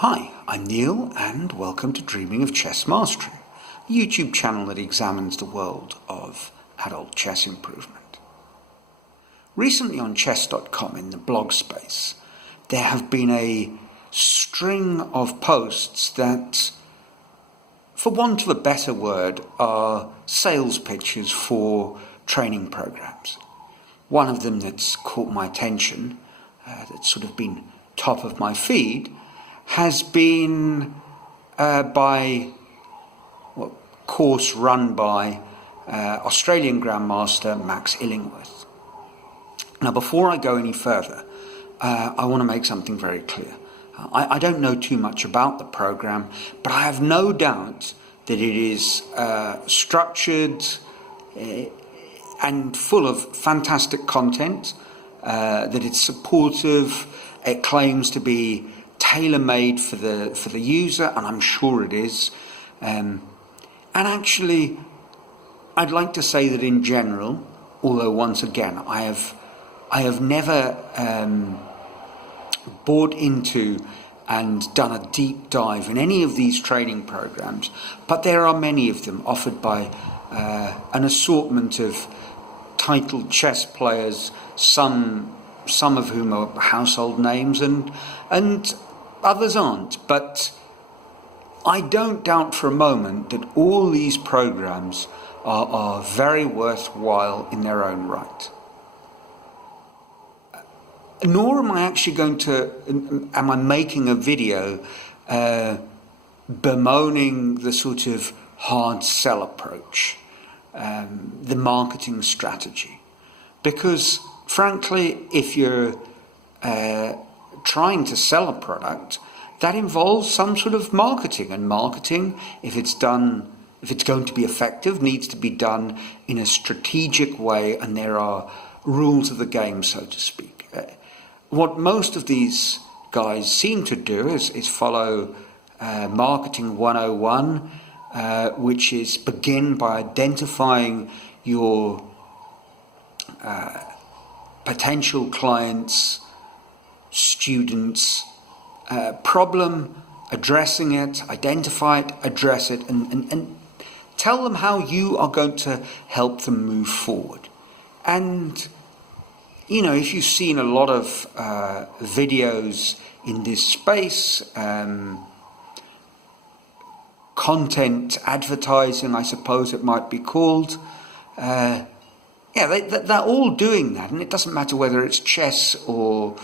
Hi, I'm Neil and welcome to Dreaming of Chess Mastery, a YouTube channel that examines the world of adult chess improvement. Recently on chess.com in the blog space, there have been a string of posts that, for want of a better word, are sales pitches for training programs. One of them that's caught my attention, that's sort of been top of my feed, has been course run by Australian Grandmaster Max Illingworth. Now, before I go any further, I want to make something very clear. I don't know too much about the program, but I have no doubt that it is structured and full of fantastic content, that it's supportive, it claims to be tailor-made for the user, and I'm sure it is. And actually, I'd like to say that in general, although once again, I have never bought into and done a deep dive in any of these training programs, but there are many of them offered by an assortment of titled chess players, some of whom are household names and others aren't. But I don't doubt for a moment that all these programs are very worthwhile in their own right. Nor am I actually am I making a video bemoaning the sort of hard sell approach, the marketing strategy. Because frankly, if you're trying to sell a product, that involves some sort of marketing, and marketing, if it's going to be effective, needs to be done in a strategic way, and there are rules of the game, so to speak. What most of these guys seem to do is follow Marketing 101, which is begin by identifying your potential clients, students, problem, addressing it, identify it, address it, and tell them how you are going to help them move forward. And you know, if you've seen a lot of videos in this space, content advertising, I suppose it might be called, they're all doing that, and it doesn't matter whether it's chess or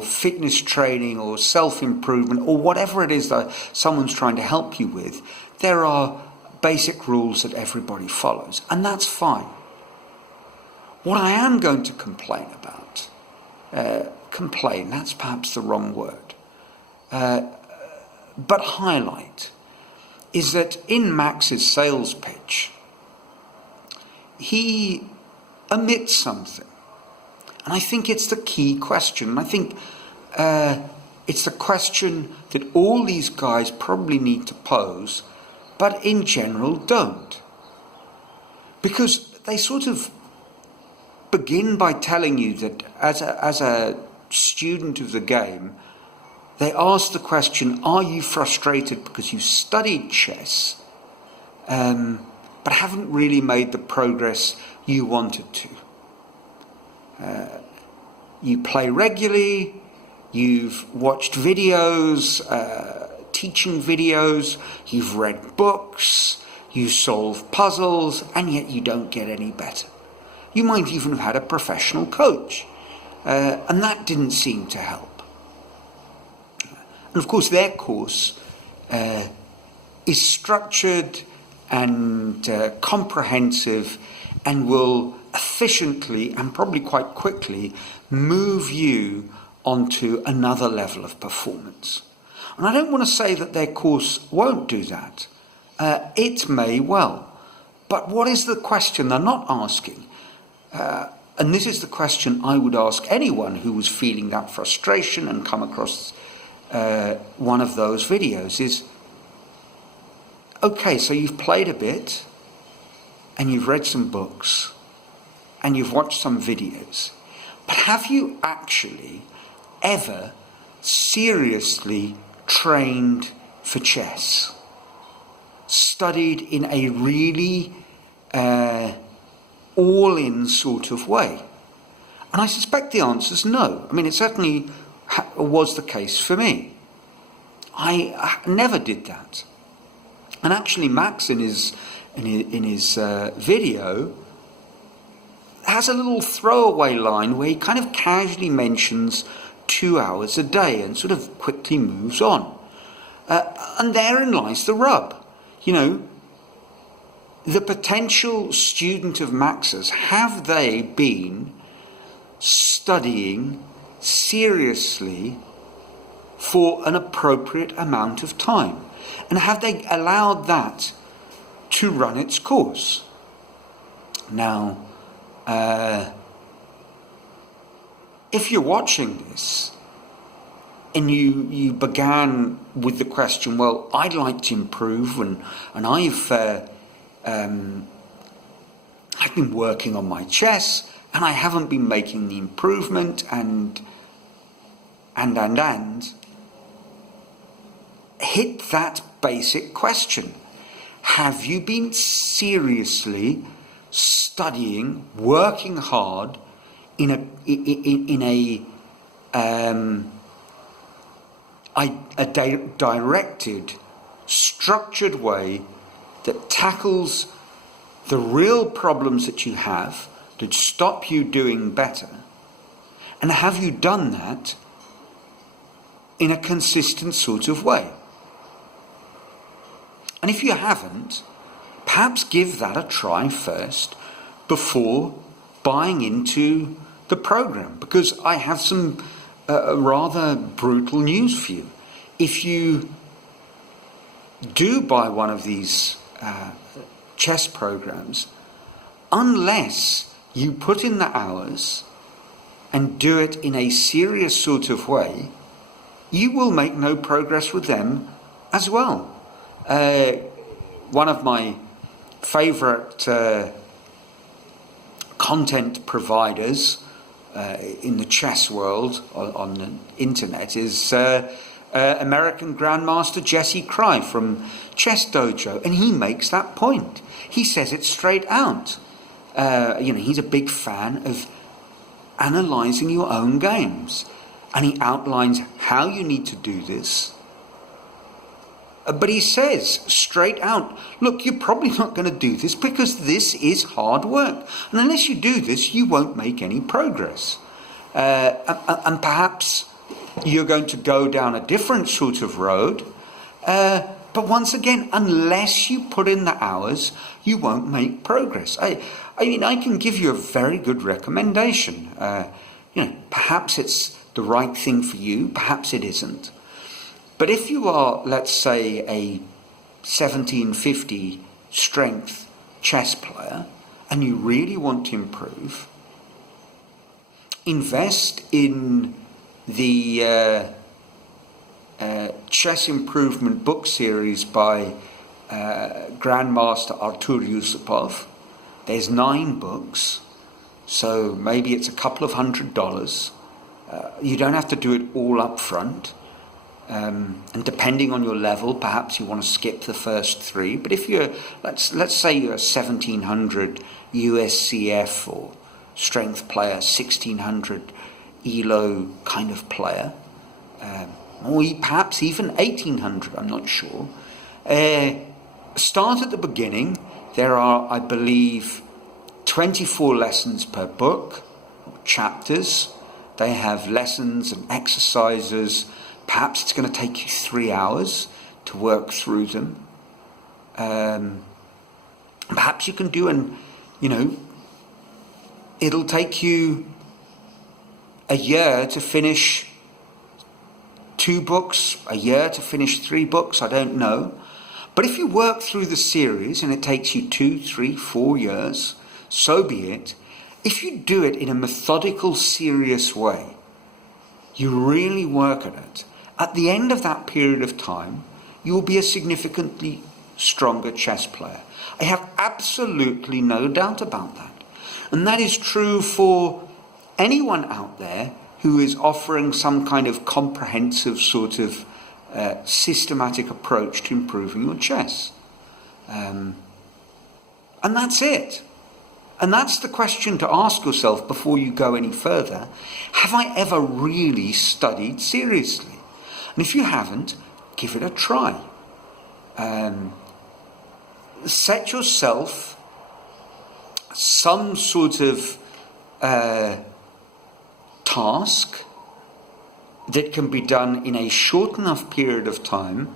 fitness training or self-improvement or whatever it is that someone's trying to help you with. There are basic rules that everybody follows, and that's fine. What I am going to complain about, that's perhaps the wrong word, but highlight, is that in Max's sales pitch, he omits something. And I think it's the key question. I think it's the question that all these guys probably need to pose, but in general don't. Because they sort of begin by telling you that as a student of the game, they ask the question, are you frustrated because you studied chess, but haven't really made the progress you wanted to? You play regularly, you've watched videos, teaching videos, you've read books, you solve puzzles, and yet you don't get any better. You might even have had a professional coach, and that didn't seem to help. And of course, their course is structured and comprehensive, and will efficiently and probably quite quickly move you onto another level of performance. And I don't want to say that their course won't do that. It may well. But what is the question they're not asking? And this is the question I would ask anyone who was feeling that frustration and come across one of those videos is, okay, so you've played a bit, and you've read some books, and you've watched some videos, but have you actually ever seriously trained for chess, studied in a really all-in sort of way? And I suspect the answer is no. I mean, it certainly was the case for me. I never did that. And actually, Max in his video has a little throwaway line where he kind of casually mentions 2 hours a day and sort of quickly moves on. And therein lies the rub. You know, the potential student of Max's, have they been studying seriously for an appropriate amount of time? And have they allowed that to run its course? Now, if you're watching this and you began with the question, well, I'd like to improve, and I've been working on my chess and I haven't been making the improvement, and hit that basic question. Have you been seriously studying, working hard in a directed, structured way that tackles the real problems that you have that stop you doing better? And have you done that in a consistent sort of way? And if you haven't, perhaps give that a try first before buying into the program, because I have some rather brutal news for you. If you do buy one of these chess programs, unless you put in the hours and do it in a serious sort of way, you will make no progress with them as well. One of my favourite content providers in the chess world on the internet is American Grandmaster Jesse Cry from Chess Dojo, and he makes that point. He says it straight out. He's a big fan of analysing your own games, and he outlines how you need to do this. But he says straight out, look, you're probably not going to do this because this is hard work. And unless you do this, you won't make any progress. And perhaps you're going to go down a different sort of road. But once again, unless you put in the hours, you won't make progress. I mean, I can give you a very good recommendation. Perhaps it's the right thing for you, perhaps it isn't. But if you are, let's say, a 1750 strength chess player and you really want to improve, invest in the Chess Improvement book series by Grandmaster Artur Yusupov. There's 9 books, so maybe it's a couple of $100. You don't have to do it all up front. And depending on your level, perhaps you want to skip the first 3. But if you're, let's say you're a 1700 USCF or strength player, 1600 ELO kind of player, or perhaps even 1800, I'm not sure. Start at the beginning. There are, I believe, 24 lessons per book, or chapters. They have lessons and exercises. Perhaps it's going to take you 3 hours to work through them. Perhaps you can do it'll take you a year to finish 2 books, a year to finish 3 books, I don't know. But if you work through the series and it takes you 2, 3, 4 years, so be it. If you do it in a methodical, serious way, you really work at it, at the end of that period of time, you will be a significantly stronger chess player. I have absolutely no doubt about that. And that is true for anyone out there who is offering some kind of comprehensive sort of systematic approach to improving your chess. And that's it. And that's the question to ask yourself before you go any further. Have I ever really studied seriously? And if you haven't, give it a try. Set yourself some sort of task that can be done in a short enough period of time,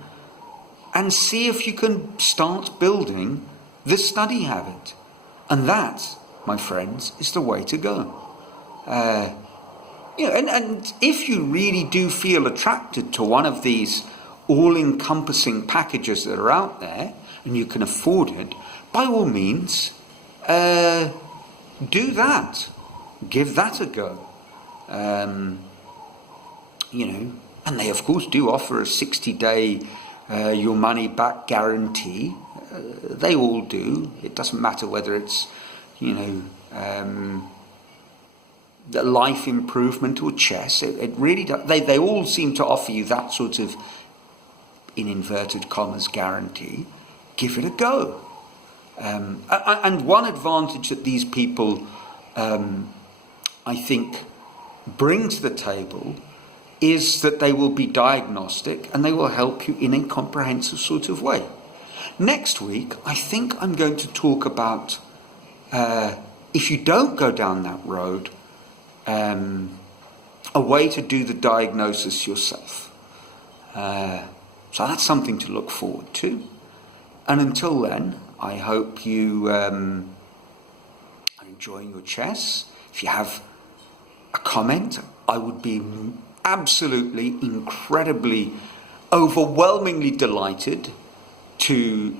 and see if you can start building the study habit. And that, my friends, is the way to go. And if you really do feel attracted to one of these all-encompassing packages that are out there, and you can afford it, by all means, do that. Give that a go. And they of course do offer a 60-day your money back guarantee. They all do. It doesn't matter whether it's, the life improvement or chess. It really does. They all seem to offer you that sort of, in inverted commas, guarantee. Give it a go. And one advantage that these people, I think, bring to the table is that they will be diagnostic and they will help you in a comprehensive sort of way. Next week, I think I'm going to talk about, if you don't go down that road, a way to do the diagnosis yourself. So that's something to look forward to. And until then, I hope you are enjoying your chess. If you have a comment, I would be absolutely, incredibly, overwhelmingly delighted to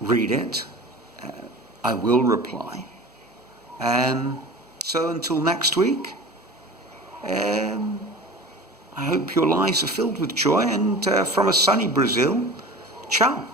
read it. I will reply. So until next week, I hope your lives are filled with joy, and from a sunny Brazil, ciao.